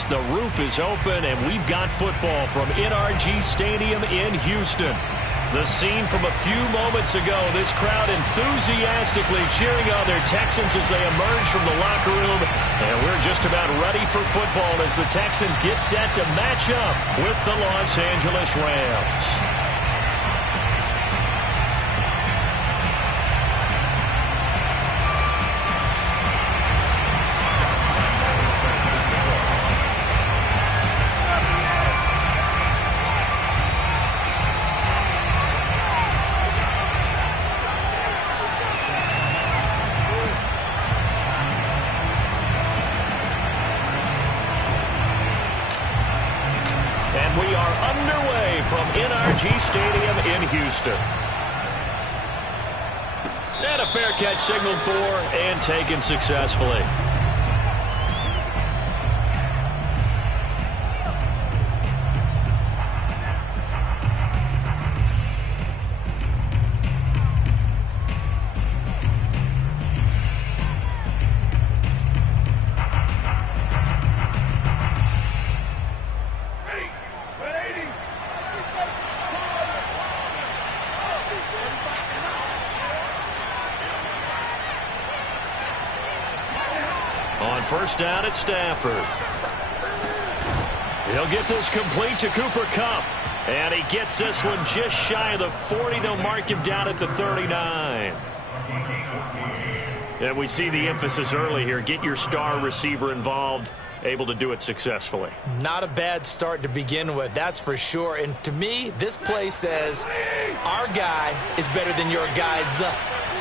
as the roof is open and we've got football from NRG Stadium in Houston. The scene from a few moments ago, this crowd enthusiastically cheering on their Texans as they emerge from the locker room. And we're just about ready for football as the Texans get set to match up with the Los Angeles Rams. Stadium in Houston. And a fair catch signaled for and taken successfully. On first down at Stafford. He'll get this complete to Cooper Kupp. And he gets this one just shy of the 40. They'll mark him down at the 39. And we see the emphasis early here. Get your star receiver involved. Able to do it successfully. Not a bad start to begin with, that's for sure. And to me, this play says our guy is better than your guys.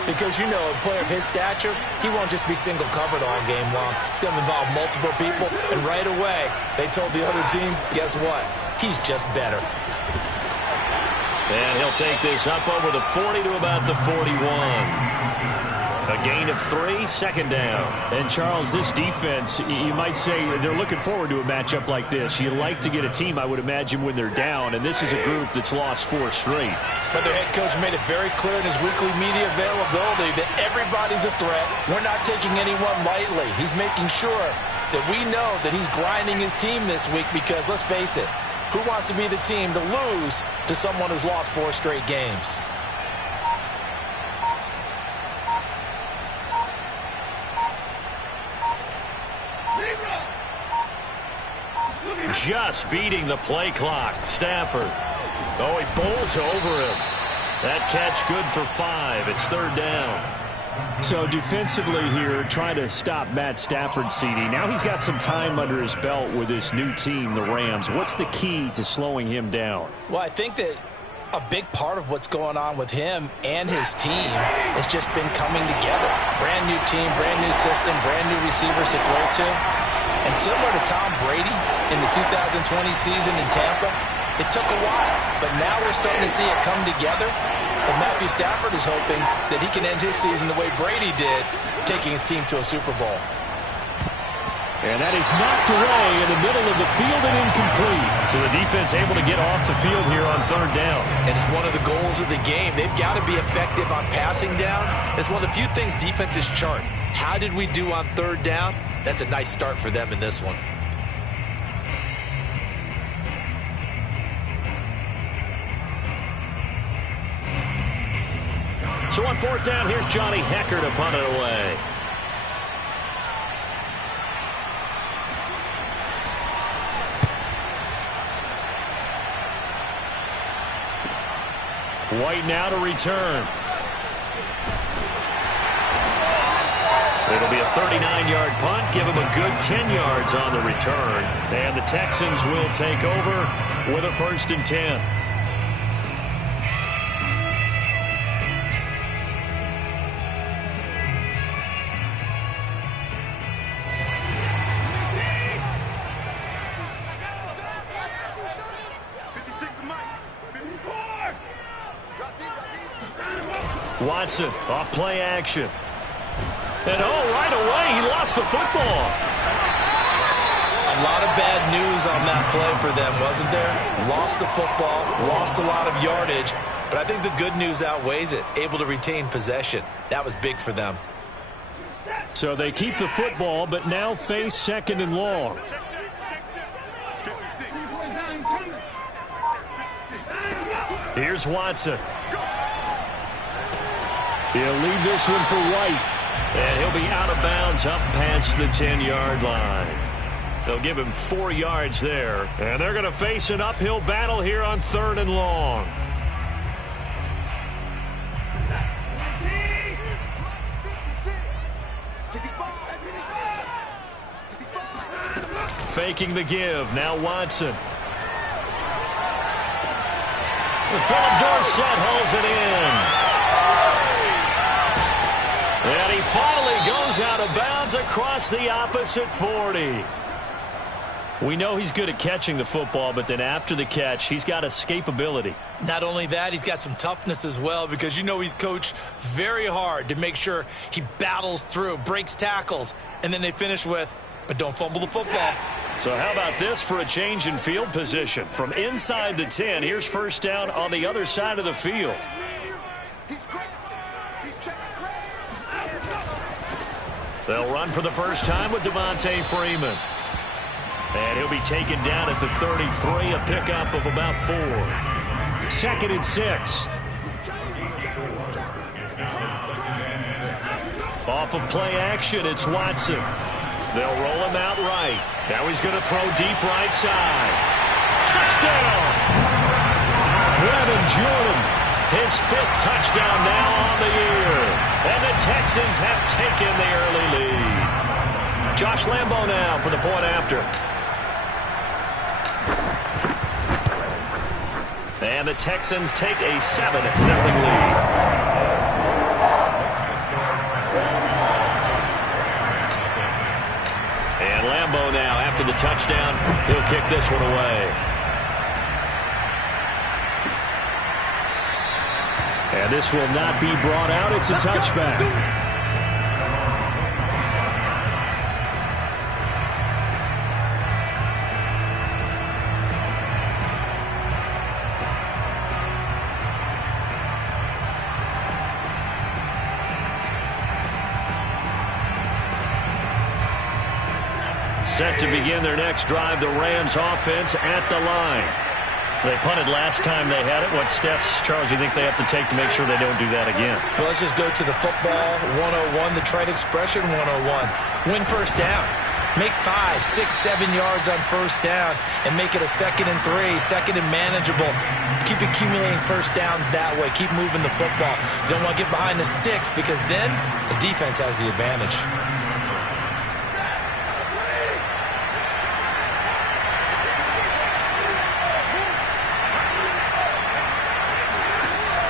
Because, you know, a player of his stature, he won't just be single covered all game long. It's going to involve multiple people. And right away, they told the other team, guess what? He's just better. And he'll take this up over the 40 to about the 41. A gain of 3, second down. And, Charles, this defense, you might say they're looking forward to a matchup like this. You like to get a team, I would imagine, when they're down, and this is a group that's lost 4 straight. But their head coach made it very clear in his weekly media availability that everybody's a threat. We're not taking anyone lightly. He's making sure that we know that he's grinding his team this week because, let's face it, who wants to be the team to lose to someone who's lost 4 straight games? Just beating the play clock. Stafford. Oh, he bowls over him. That catch good for 5. It's third down. So defensively here, trying to stop Matt Stafford's CD. Now he's got some time under his belt with this new team, the Rams. What's the key to slowing him down? Well, I think that a big part of what's going on with him and his team has just been coming together. Brand new team, brand new system, brand new receivers to throw to. And similar to Tom Brady in the 2020 season in Tampa, it took a while, but now we're starting to see it come together. And Matthew Stafford is hoping that he can end his season the way Brady did, taking his team to a Super Bowl. And that is knocked away in the middle of the field and incomplete. So the defense able to get off the field here on third down. And it's one of the goals of the game. They've got to be effective on passing downs. It's one of the few things defenses chart. How did we do on third down? That's a nice start for them in this one. So on fourth down, here's Johnny Hecker to punt it away. White now to return. It'll be a 39-yard punt. Give him a good 10 yards on the return. And the Texans will take over with a 1st and 10. Watson off play action. And right away, he lost the football. A lot of bad news on that play for them, wasn't there? Lost the football, lost a lot of yardage, but I think the good news outweighs it. Able to retain possession. That was big for them. So they keep the football, but now face 2nd and long. Here's Watson. He'll leave this one for White. And he'll be out of bounds up past the 10-yard line. They'll give him 4 yards there. And they're going to face an uphill battle here on 3rd and long. Faking the give. Now Watson. Philip Dorsett hauls it in. And he finally goes out of bounds across the opposite 40. We know he's good at catching the football, but then after the catch, he's got escapability. Not only that, he's got some toughness as well, because you know he's coached very hard to make sure he battles through, breaks tackles, and then they finish with, but don't fumble the football. So how about this for a change in field position? From inside the 10, here's first down on the other side of the field. They'll run for the first time with Devontae Freeman. And he'll be taken down at the 33, a pickup of about 4. 2nd and 6. Off of play action, it's Watson. They'll roll him out right. Now he's going to throw deep right side. Touchdown! Brevin Jordan, his 5th touchdown now on the year. And the Texans have taken the early lead. Josh Lambo now for the point after. And the Texans take a 7-0 lead. And Lambo now, after the touchdown, he'll kick this one away. And this will not be brought out. It's a touchback. Set to begin their next drive, the Rams offense at the line. They punted last time they had it. What steps, Charles, do you think they have to take to make sure they don't do that again? Well, let's just go to the football 101, the trade expression 101. Win first down. Make 5, 6, 7 yards on first down and make it a 2nd and 3, 2nd and manageable. Keep accumulating first downs that way. Keep moving the football. You don't want to get behind the sticks, because then the defense has the advantage.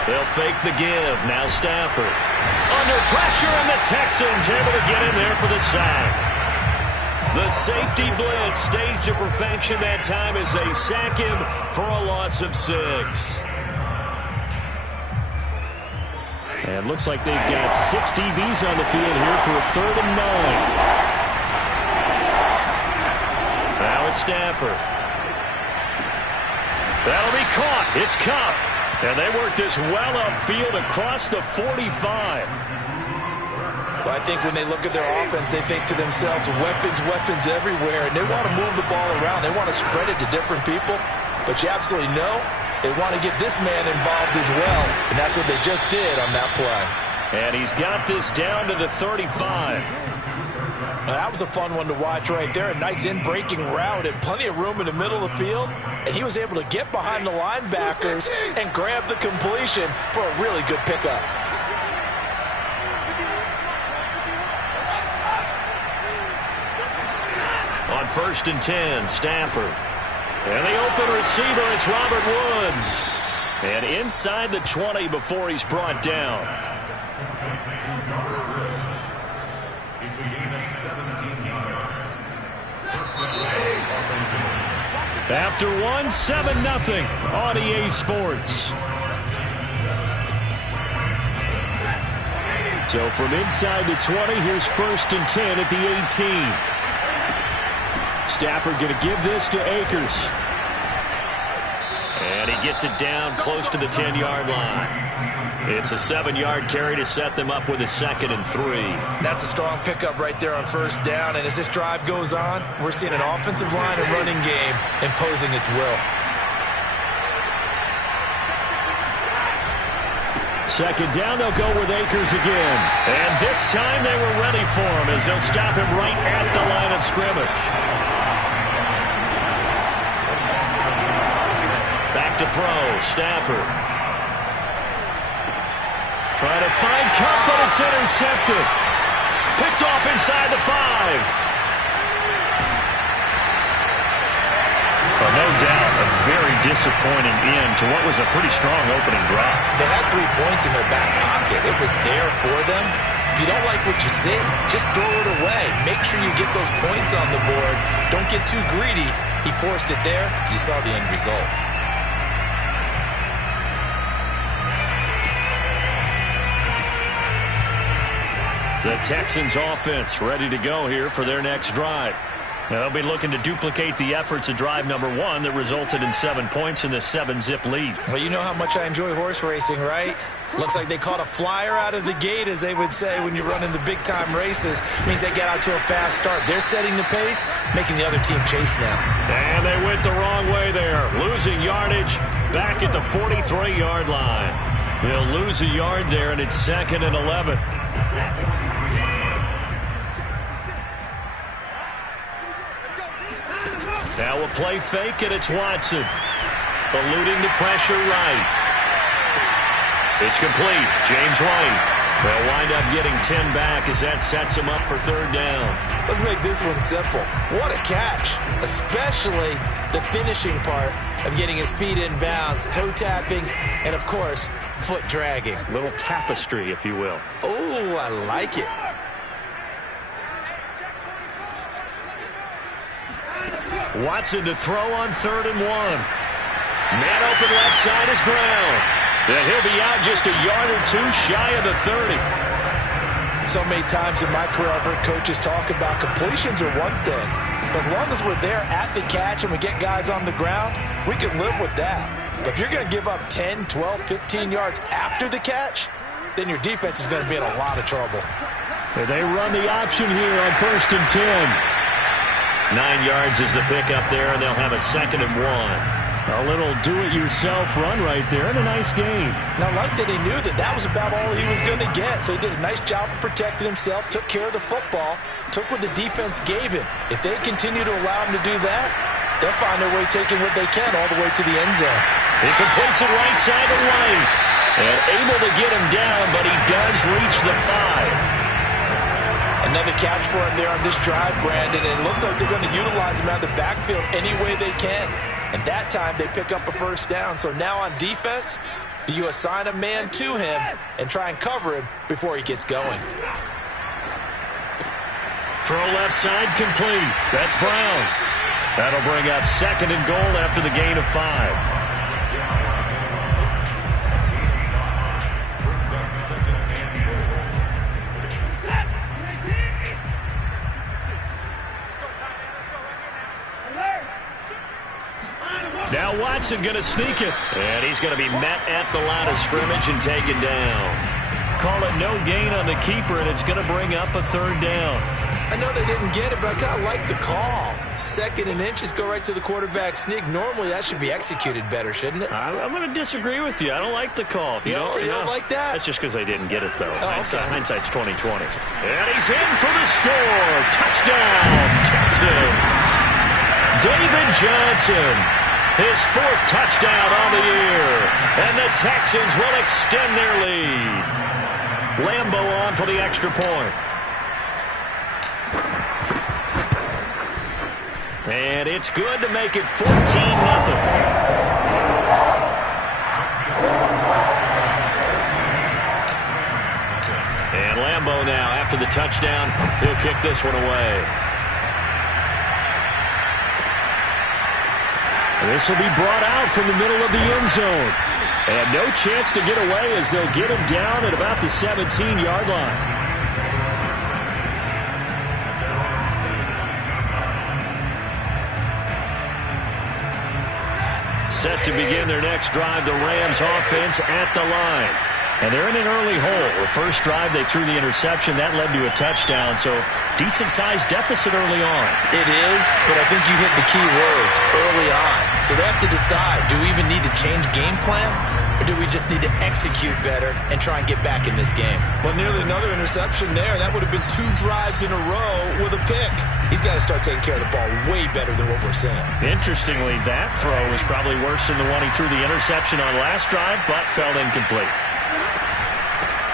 They'll fake the give. Now Stafford. Under pressure, and the Texans able to get in there for the sack. The safety blitz staged to perfection that time as they sack him for a loss of 6. And looks like they've got 6 DBs on the field here for a 3rd and 9. Now it's Stafford. That'll be caught. It's Kupp. And they work this well upfield across the 45. Well, I think when they look at their offense, they think to themselves, weapons everywhere, and they want to move the ball around. They want to spread it to different people, but you absolutely know they want to get this man involved as well, and that's what they just did on that play. And he's got this down to the 35. Now, that was a fun one to watch right there. A nice in-breaking route and plenty of room in the middle of the field. And he was able to get behind the linebackers and grab the completion for a really good pickup. On 1st and 10, Stafford. And the open receiver, it's Robert Woods. And inside the 20 before he's brought down. It's a gain of 17 yards. After 7-0 on EA Sports. So from inside the 20, here's 1st and 10 at the 18. Stafford going to give this to Akers. And he gets it down close to the 10-yard line. It's a 7-yard carry to set them up with a 2nd and 3. That's a strong pickup right there on first down. And as this drive goes on, we're seeing an offensive line and running game imposing its will. Second down, they'll go with Akers again. And this time they were ready for him as they'll stop him right at the line of scrimmage. Back to throw, Stafford. Trying to find Cup, but it's intercepted. Picked off inside the 5. Well, no doubt, a very disappointing end to what was a pretty strong opening drive. They had 3 points in their back pocket. It was there for them. If you don't like what you see, just throw it away. Make sure you get those points on the board. Don't get too greedy. He forced it there. You saw the end result. The Texans offense ready to go here for their next drive. Now they'll be looking to duplicate the efforts of drive number 1 that resulted in 7 points in the 7-zip lead. Well, you know how much I enjoy horse racing, right? Looks like they caught a flyer out of the gate, as they would say when you're running the big-time races. Means they get out to a fast start. They're setting the pace, making the other team chase now. And they went the wrong way there, losing yardage back at the 43-yard line. They'll lose a yard there, and it's 2nd and 11. Now a play fake, and it's Watson. Eluding the pressure right. It's complete. James White. They'll wind up getting 10 back as that sets him up for 3rd down. Let's make this one simple. What a catch. Especially the finishing part of getting his feet in bounds, toe tapping, and of course, foot dragging. Little tapestry, if you will. Oh, I like it. Watson to throw on 3rd and 1. Man open left side is Brown. And he'll be out just a yard or 2 shy of the 30. So many times in my career I've heard coaches talk about completions are one thing. But as long as we're there at the catch and we get guys on the ground, we can live with that. But if you're going to give up 10, 12, 15 yards after the catch, then your defense is going to be in a lot of trouble. They run the option here on 1st and 10. 9 yards is the pickup there, and they'll have a 2nd and 1. A little do-it-yourself run right there, and a nice gain. Now, like that, he knew that that was about all he was going to get, so he did a nice job of protecting himself, took care of the football, took what the defense gave him. If they continue to allow him to do that, they'll find their way taking what they can all the way to the end zone. He completes it right side to White, and able to get him down, but he does reach the 5. Another catch for him there on this drive, Brandon, and it looks like they're going to utilize him out of the backfield any way they can. And that time they pick up a 1st down. So now on defense, do you assign a man to him and try and cover him before he gets going? Throw left side complete. That's Brown. That'll bring up 2nd and goal after the gain of 5. Now Watson going to sneak it. And he's going to be met at the line of scrimmage and taken down. Call it no gain on the keeper, and it's going to bring up a 3rd down. I know they didn't get it, but I kind of like the call. 2nd and inches, go right to the quarterback sneak. Normally, that should be executed better, shouldn't it? I'm going to disagree with you. I don't like the call. You don't like that? That's just because they didn't get it, though. Oh, okay. Hindsight's 20/20. And he's in for the score. Touchdown, Texans. David Johnson. His 4th touchdown on the year. And the Texans will extend their lead. Lambeau on for the extra point. And it's good to make it 14-0. And Lambeau now, after the touchdown, he'll kick this one away. This will be brought out from the middle of the end zone. And no chance to get away as they'll get him down at about the 17-yard line. Set to begin their next drive, the Rams offense at the line. And they're in an early hole. The first drive, they threw the interception. That led to a touchdown. So decent-sized deficit early on. It is, but I think you hit the key words, early on. So they have to decide, do we even need to change game plan? Or do we just need to execute better and try and get back in this game? Well, nearly another interception there. That would have been 2 drives in a row with a pick. He's got to start taking care of the ball way better than what we're seeing. Interestingly, that throw is probably worse than the one he threw the interception on last drive, but fell incomplete.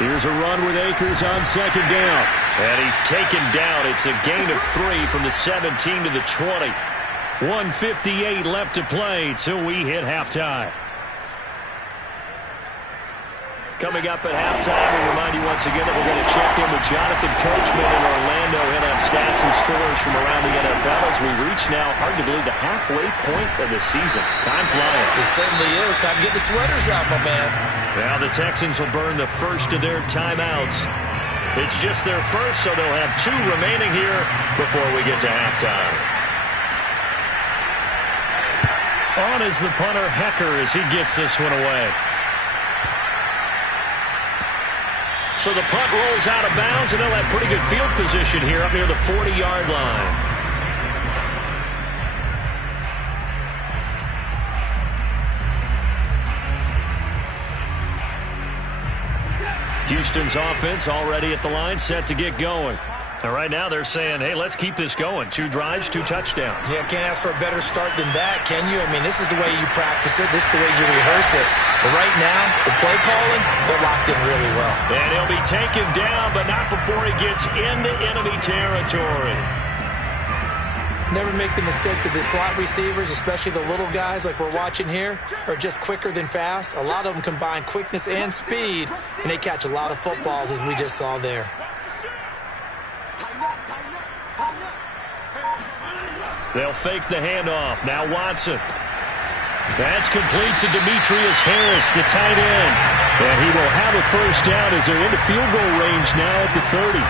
Here's a run with Akers on second down. And he's taken down. It's a gain of 3 from the 17 to the 20. 1:58 left to play till we hit halftime. Coming up at halftime, we remind you once again that we're going to check in with Jonathan Coachman in Orlando. He'll have stats and scores from around the NFL as we reach now, hard to believe, the halfway point of the season. Time flying. It certainly is. Time to get the sweaters out, my man. Now the Texans will burn the first of their timeouts. It's just their first, so they'll have 2 remaining here before we get to halftime. On is the punter, Hecker, as he gets this one away. So the punt rolls out of bounds, and they'll have pretty good field position here up near the 40-yard line. Houston's offense already at the line, set to get going. And right now they're saying, hey, let's keep this going. 2 drives, 2 touchdowns. Yeah, can't ask for a better start than that, can you? I mean, this is the way you practice it. This is the way you rehearse it. But right now, the play calling, they're locked in really well. And he'll be taken down, but not before he gets into enemy territory. Never make the mistake that the slot receivers, especially the little guys like we're watching here, are just quicker than fast. A lot of them combine quickness and speed, and they catch a lot of footballs, as we just saw there. They'll fake the handoff. Now Watson. That's complete to Demetrius Harris, the tight end. And he will have a first down as they're into field goal range now at the 30.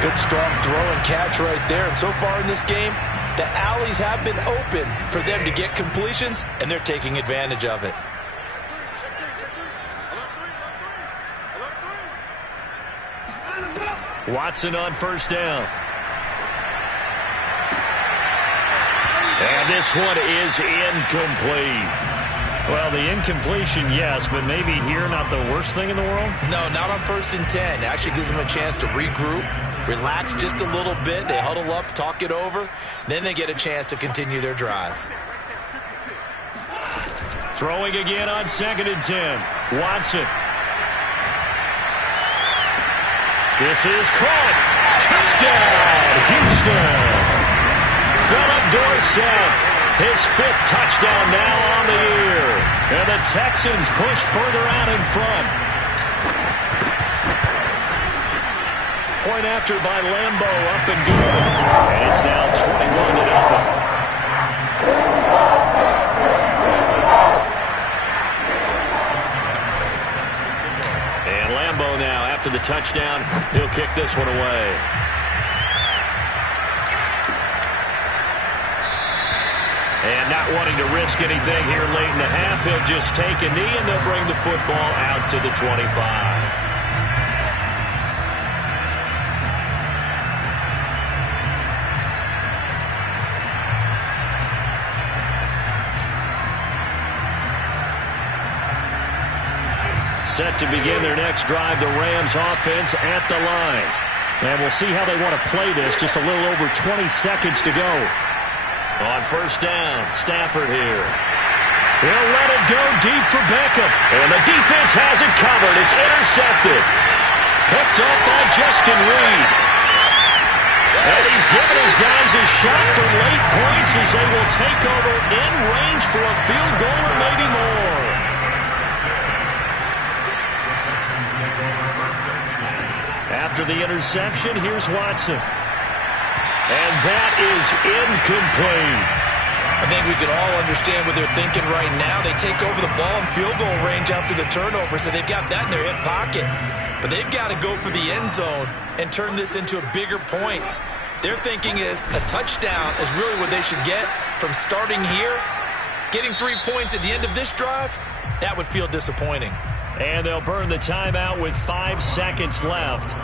Good strong throw and catch right there. And so far in this game, the alleys have been open for them to get completions, and they're taking advantage of it. Watson on first down. And this one is incomplete. Well, the incompletion, yes, but maybe here not the worst thing in the world? No, not on 1st and 10. It actually gives them a chance to regroup, relax just a little bit. They huddle up, talk it over. Then they get a chance to continue their drive. Throwing again on 2nd and 10. Watson. This is caught. Touchdown, Houston. Philip Dorsett, his 5th touchdown now on the year. And the Texans push further out in front. Point after by Lambeau, up and good. And it's now 21-0. And Lambeau now, after the touchdown, he'll kick this one away. And not wanting to risk anything here late in the half, he'll just take a knee, and they'll bring the football out to the 25. Set to begin their next drive, the Rams offense at the line. And we'll see how they want to play this. Just a little over 20 seconds to go. On first down, Stafford here. He'll let it go deep for Beckham. And the defense has it covered. It's intercepted. Picked up by Justin Reed. And he's given his guys a shot for late points as they will take over in range for a field goal or maybe more. After the interception, here's Watson. And that is incomplete. I think we can all understand what they're thinking right now. They take over the ball in field goal range after the turnover, so they've got that in their hip pocket. But they've got to go for the end zone and turn this into bigger points. Their thinking is a touchdown is really what they should get from starting here. Getting 3 points at the end of this drive, that would feel disappointing. And they'll burn the timeout with 5 seconds left.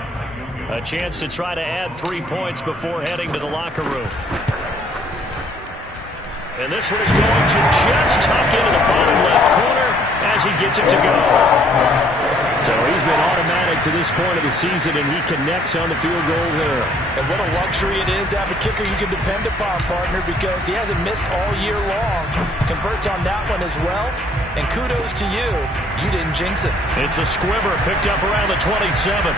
A chance to try to add 3 points before heading to the locker room. And this one is going to just tuck into the bottom left corner as he gets it to go. So he's been automatic to this point of the season, and he connects on the field goal there. And what a luxury it is to have a kicker you can depend upon, partner, because he hasn't missed all year long. Converts on that one as well. And kudos to you. You didn't jinx it. It's a squibber picked up around the 27.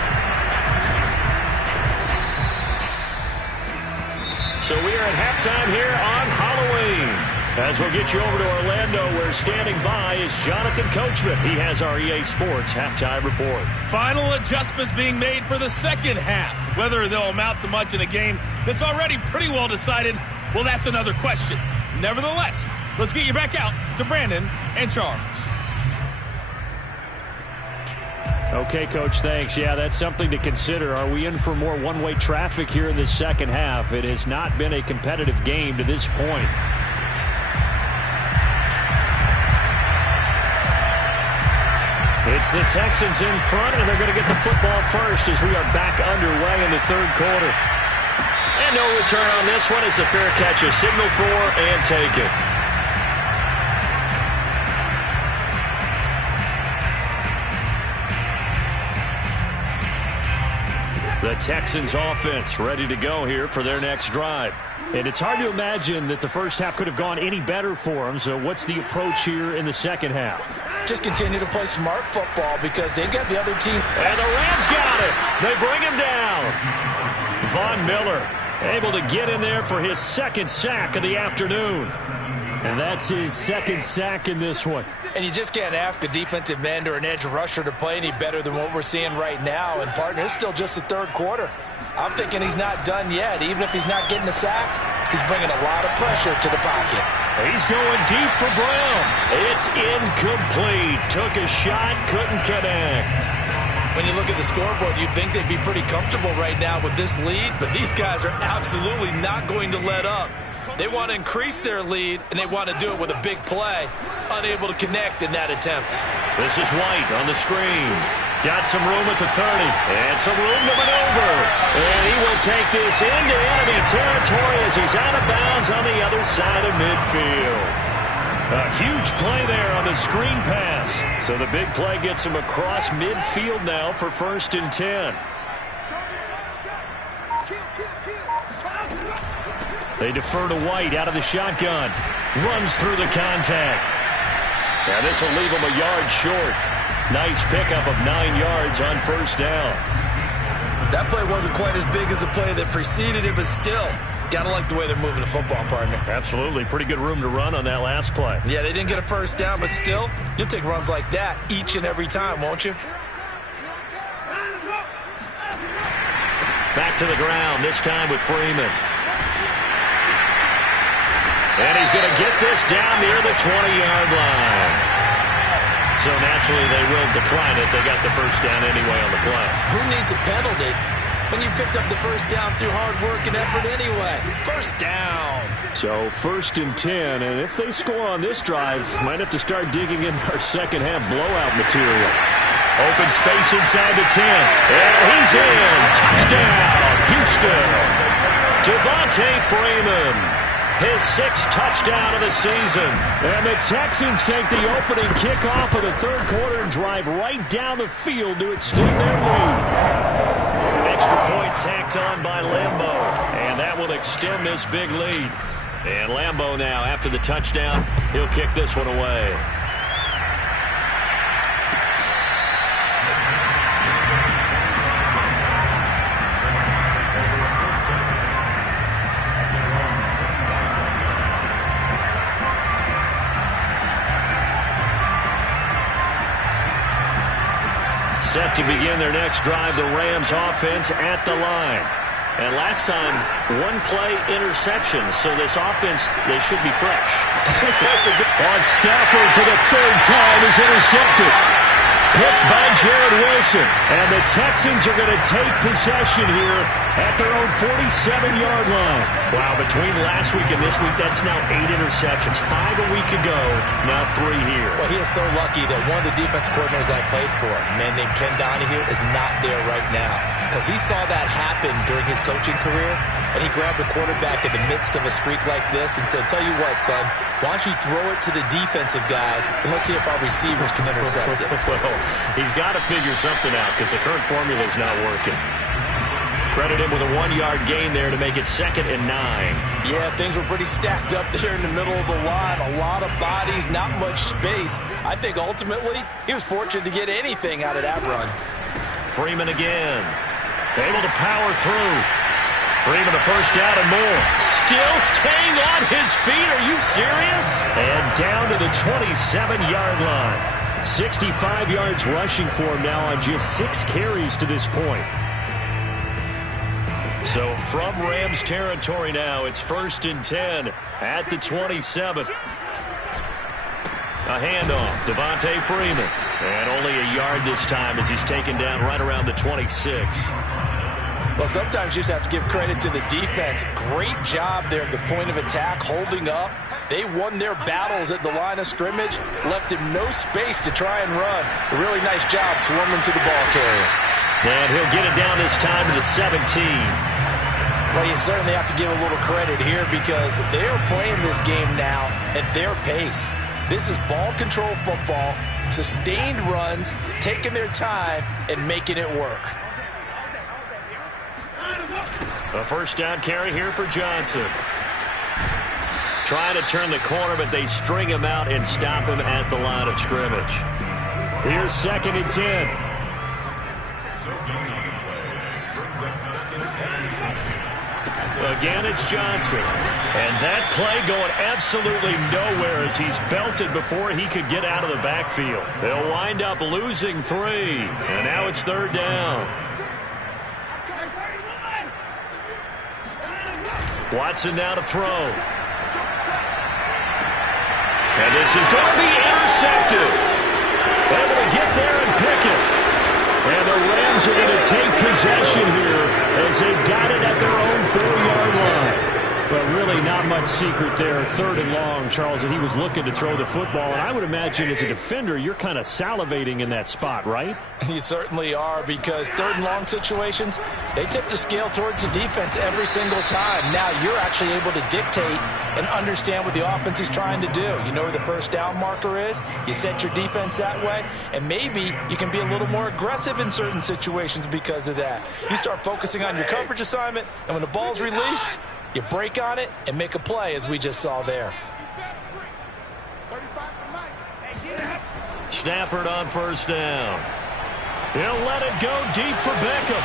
So we are at halftime here on Halloween. As we'll get you over to Orlando, where standing by is Jonathan Coachman. He has our EA Sports halftime report. Final adjustments being made for the second half. Whether they'll amount to much in a game that's already pretty well decided, well, that's another question. Nevertheless, let's get you back out to Brandon and Charles. Okay, Coach, thanks. Yeah, that's something to consider. Are we in for more one-way traffic here in the second half? It has not been a competitive game to this point. It's the Texans in front, and they're going to get the football first as we are back underway in the third quarter. And no return on this one. It's a fair catch, a signal for, and take it. The Texans offense ready to go here for their next drive. And it's hard to imagine that the first half could have gone any better for them. So what's the approach here in the second half? Just continue to play smart football because they've got the other team. And the Rams got it. They bring him down. Von Miller able to get in there for his second sack of the afternoon. And that's his second sack in this one. And you just can't ask a defensive end or an edge rusher to play any better than what we're seeing right now. And, partner, it's still just the third quarter. I'm thinking he's not done yet. Even if he's not getting a sack, he's bringing a lot of pressure to the pocket. He's going deep for Brown. It's incomplete. Took a shot, couldn't connect. When you look at the scoreboard, you'd think they'd be pretty comfortable right now with this lead, but these guys are absolutely not going to let up. They want to increase their lead, and they want to do it with a big play. Unable to connect in that attempt. This is White on the screen. Got some room at the 30, and some room to maneuver. And he will take this into enemy territory as he's out of bounds on the other side of midfield. A huge play there on the screen pass. So the big play gets him across midfield now for 1st and 10. They defer to White out of the shotgun. Runs through the contact. Now this will leave him a yard short. Nice pickup of 9 yards on 1st down. That play wasn't quite as big as the play that preceded it, but still, gotta like the way they're moving the football, partner. Absolutely. Pretty good room to run on that last play. Yeah, they didn't get a 1st down, but still, you'll take runs like that each and every time, won't you? Back to the ground, this time with Freeman. And he's going to get this down near the 20-yard line. So naturally they will decline it. They got the 1st down anyway on the play. Who needs a penalty when you picked up the 1st down through hard work and effort anyway? 1st down. So 1st and 10, and if they score on this drive, might have to start digging in our second half blowout material. Open space inside the 10. And he's in. Touchdown, Houston. Devontae Freeman. His 6th touchdown of the season. And the Texans take the opening kickoff of the third quarter and drive right down the field to extend their lead. Extra point tacked on by Lambeau. And that will extend this big lead. And Lambeau now, after the touchdown, he'll kick this one away. Set to begin their next drive, the Rams offense at the line. And last time, one play interception, so this offense, they should be fresh. That's a good on Stafford for the 3rd time is intercepted. picked by Jared Wilson. And the Texans are going to take possession here at their own 47-yard line. Wow, between last week and this week, that's now 8 interceptions. 5 a week ago, now 3 here. Well, he is so lucky that one of the defense coordinators I played for, a man named Ken Donahue, is not there right now. Because he saw that happen during his coaching career, and he grabbed the quarterback in the midst of a streak like this and said, tell you what, son, why don't you throw it to the defensive guys, and let's see if our receivers can intercept it. Well, he's got to figure something out because the current formula is not working. Credit him with a 1-yard gain there to make it 2nd and 9. Yeah, things were pretty stacked up there in the middle of the line. A lot of bodies, not much space. I think ultimately he was fortunate to get anything out of that run. Freeman again. Able to power through. Freeman a first down and more. Still staying on his feet. Are you serious? And down to the 27-yard line. 65 yards rushing for him now on just 6 carries to this point. So from Rams territory now, it's 1st and 10 at the 27. A handoff, Devontae Freeman. And only a yard this time as he's taken down right around the 26. Well, sometimes you just have to give credit to the defense. Great job there at the point of attack, holding up. They won their battles at the line of scrimmage, left him no space to try and run. A really nice job swarming to the ball carrier. And he'll get it down this time to the 17. Well, you certainly have to give a little credit here because they are playing this game now at their pace. This is ball control football, sustained runs, taking their time and making it work. A first down carry here for Johnson. Trying to turn the corner, but they string him out and stop him at the line of scrimmage. Here's 2nd and 10. Again, it's Johnson. And that play going absolutely nowhere as he's belted before he could get out of the backfield. They'll wind up losing 3. And now it's 3rd down. Watson now to throw. And this is going to be intercepted. Able to get there and pick it. And the Rams are going to take possession here as they've got it at their own 4-yard line. But really not much secret there. 3rd and long, Charles, and he was looking to throw the football. And I would imagine as a defender, you're kind of salivating in that spot, right? You certainly are, because 3rd and long situations, they tip the scale towards the defense every single time. Now you're actually able to dictate and understand what the offense is trying to do. You know where the first down marker is. You set your defense that way, and maybe you can be a little more aggressive in certain situations because of that. You start focusing on your coverage assignment, and when the ball's released, you break on it and make a play, as we just saw there. Stafford on first down. He'll let it go deep for Beckham.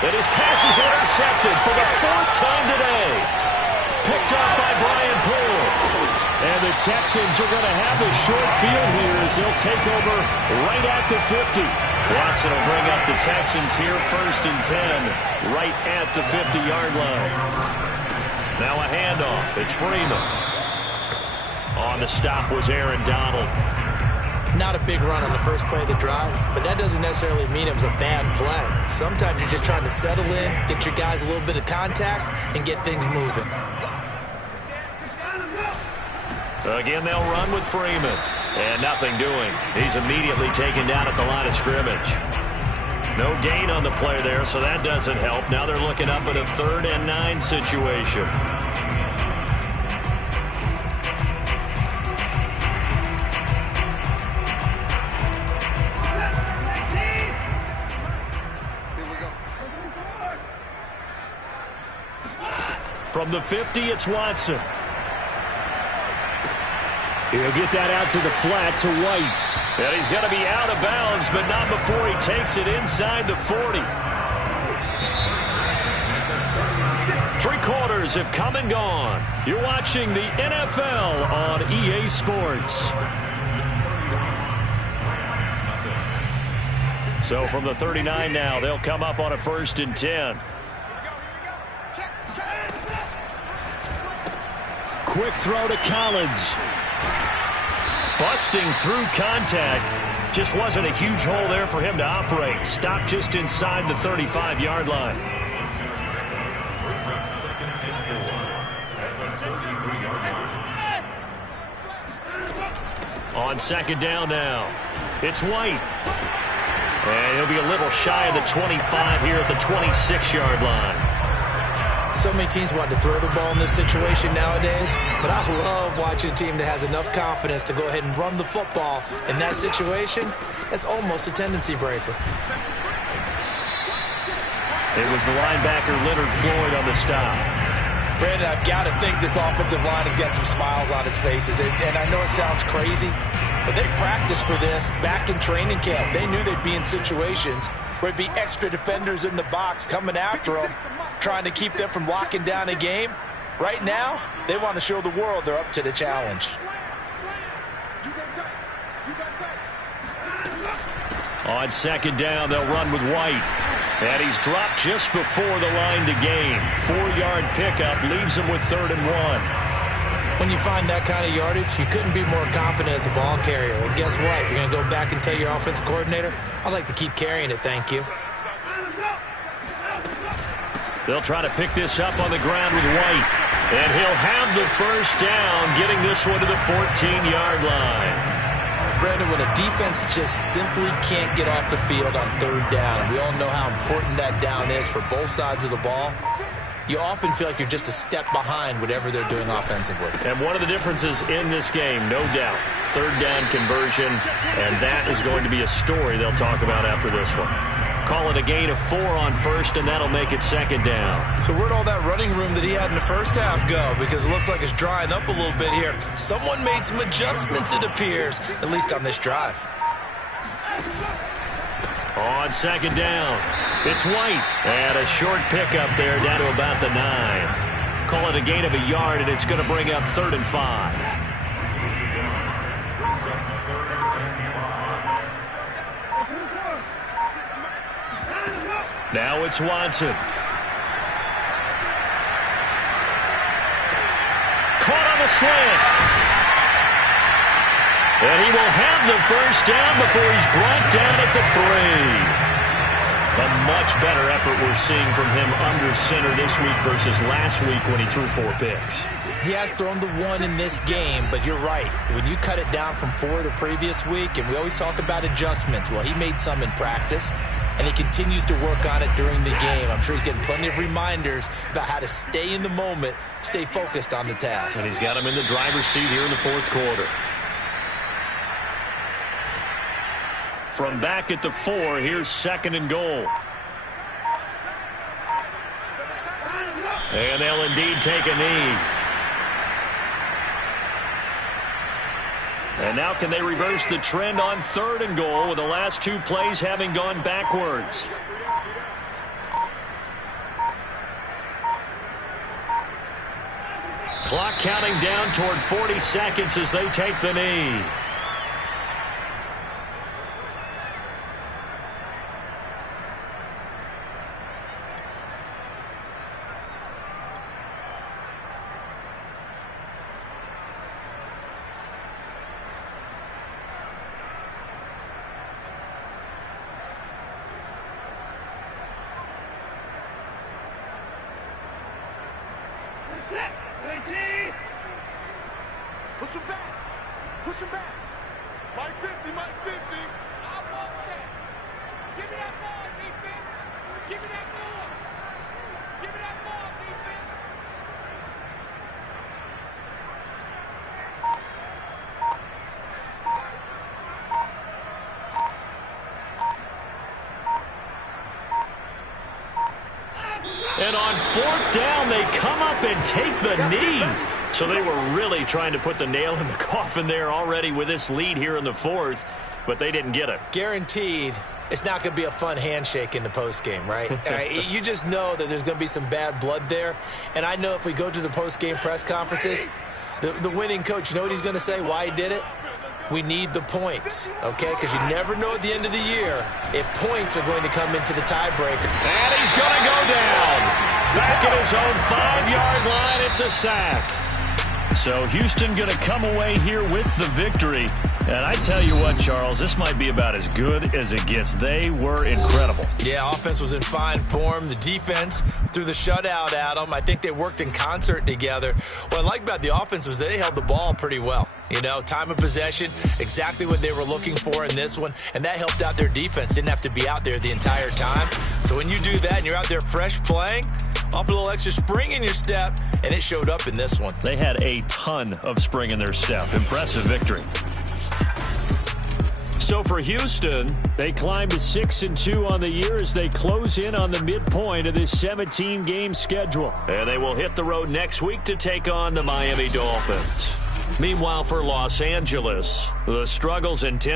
And his pass is intercepted for the 4th time today. Picked up by Brian Poole. And the Texans are going to have a short field here as they'll take over right at the 50. Watson will bring up the Texans here 1st and 10 right at the 50-yard line. Now a handoff. It's Freeman. On the stop was Aaron Donald. Not a big run on the first play of the drive, but that doesn't necessarily mean it was a bad play. Sometimes you're just trying to settle in, get your guys a little bit of contact, and get things moving. Again, they'll run with Freeman. And nothing doing. He's immediately taken down at the line of scrimmage. No gain on the play there, so that doesn't help. Now they're looking up at a 3rd and 9 situation. From the 50, it's Watson. He'll get that out to the flat to White. And he's going to be out of bounds, but not before he takes it inside the 40. 3 quarters have come and gone. You're watching the NFL on EA Sports. So from the 39 now, they'll come up on a 1st and 10. Quick throw to Collins. Busting through contact Just wasn't a huge hole there for him to operate. Stopped just inside the 35-yard line. On second down now, it's White. And he'll be a little shy of the 25 here at the 26-yard line. So many teams want to throw the ball in this situation nowadays, but I love watching a team that has enough confidence to go ahead and run the football in that situation. That's almost a tendency breaker. It was the linebacker Leonard Floyd on the stop. Brandon, I've got to think this offensive line has got some smiles on its faces, and I know it sounds crazy, but they practiced for this back in training camp. They knew they'd be in situations where it'd be extra defenders in the box coming after them, trying to keep them from locking down a game. Right now, they want to show the world they're up to the challenge. On second down, they'll run with White. And he's dropped just before the line to gain. 4-yard pickup leaves him with 3rd and 1. When you find that kind of yardage, you couldn't be more confident as a ball carrier. And guess what? You're going to go back and tell your offensive coordinator, I'd like to keep carrying it, thank you. They'll try to pick this up on the ground with White. And he'll have the first down, getting this one to the 14-yard line. Brandon, when a defense just simply can't get off the field on 3rd down, and we all know how important that down is for both sides of the ball, you often feel like you're just a step behind whatever they're doing offensively. And one of the differences in this game, no doubt, 3rd down conversion, and that is going to be a story they'll talk about after this one. Call it a gain of 4 on 1st, and that'll make it 2nd down. So where'd all that running room that he had in the first half go? Because it looks like it's drying up a little bit here. Someone made some adjustments, it appears, at least on this drive. On second down, it's White. And a short pickup there down to about the 9. Call it a gain of a yard, and it's going to bring up 3rd and 5. Now it's Watson. Caught on the slant. And he will have the first down before he's brought down at the 3. A much better effort we're seeing from him under center this week versus last week when he threw 4 picks. He has thrown the 1 in this game, but you're right. When you cut it down from 4 the previous week, and we always talk about adjustments, well, he made some in practice, and he continues to work on it during the game. I'm sure he's getting plenty of reminders about how to stay in the moment, stay focused on the task. And he's got him in the driver's seat here in the 4th quarter. From back at the 4, here's 2nd and goal. And they'll indeed take a knee. And now can they reverse the trend on 3rd and goal with the last 2 plays having gone backwards? Clock counting down toward 40 seconds as they take the knee. Push him back. Push him back. Mike 50, Mike 50. I want that. Give me that ball, defense. Give me that ball. Give me that ball, defense. And on 4th down, they come up and take the knee. So they were really trying to put the nail in the coffin there already with this lead here in the 4th, but they didn't get it. Guaranteed it's not going to be a fun handshake in the postgame, right? You just know that there's going to be some bad blood there. And I know if we go to the postgame press conferences, the winning coach, you know what he's going to say, why he did it? We need the points, okay? Because you never know at the end of the year if points are going to come into the tiebreaker. And he's going to go down. Back at his own 5-yard line, it's a sack. So Houston going to come away here with the victory. And I tell you what, Charles, this might be about as good as it gets. They were incredible. Yeah, offense was in fine form. The defense threw the shutout at them. I think they worked in concert together. What I like about the offense was they held the ball pretty well. You know, time of possession, exactly what they were looking for in this one, and that helped out their defense. Didn't have to be out there the entire time. So when you do that and you're out there fresh playing, off a little extra spring in your step, and it showed up in this one. They had a ton of spring in their step. Impressive victory. So for Houston, they climb to 6-2 on the year as they close in on the midpoint of this 17-game schedule. And they will hit the road next week to take on the Miami Dolphins. Meanwhile, for Los Angeles, the struggles and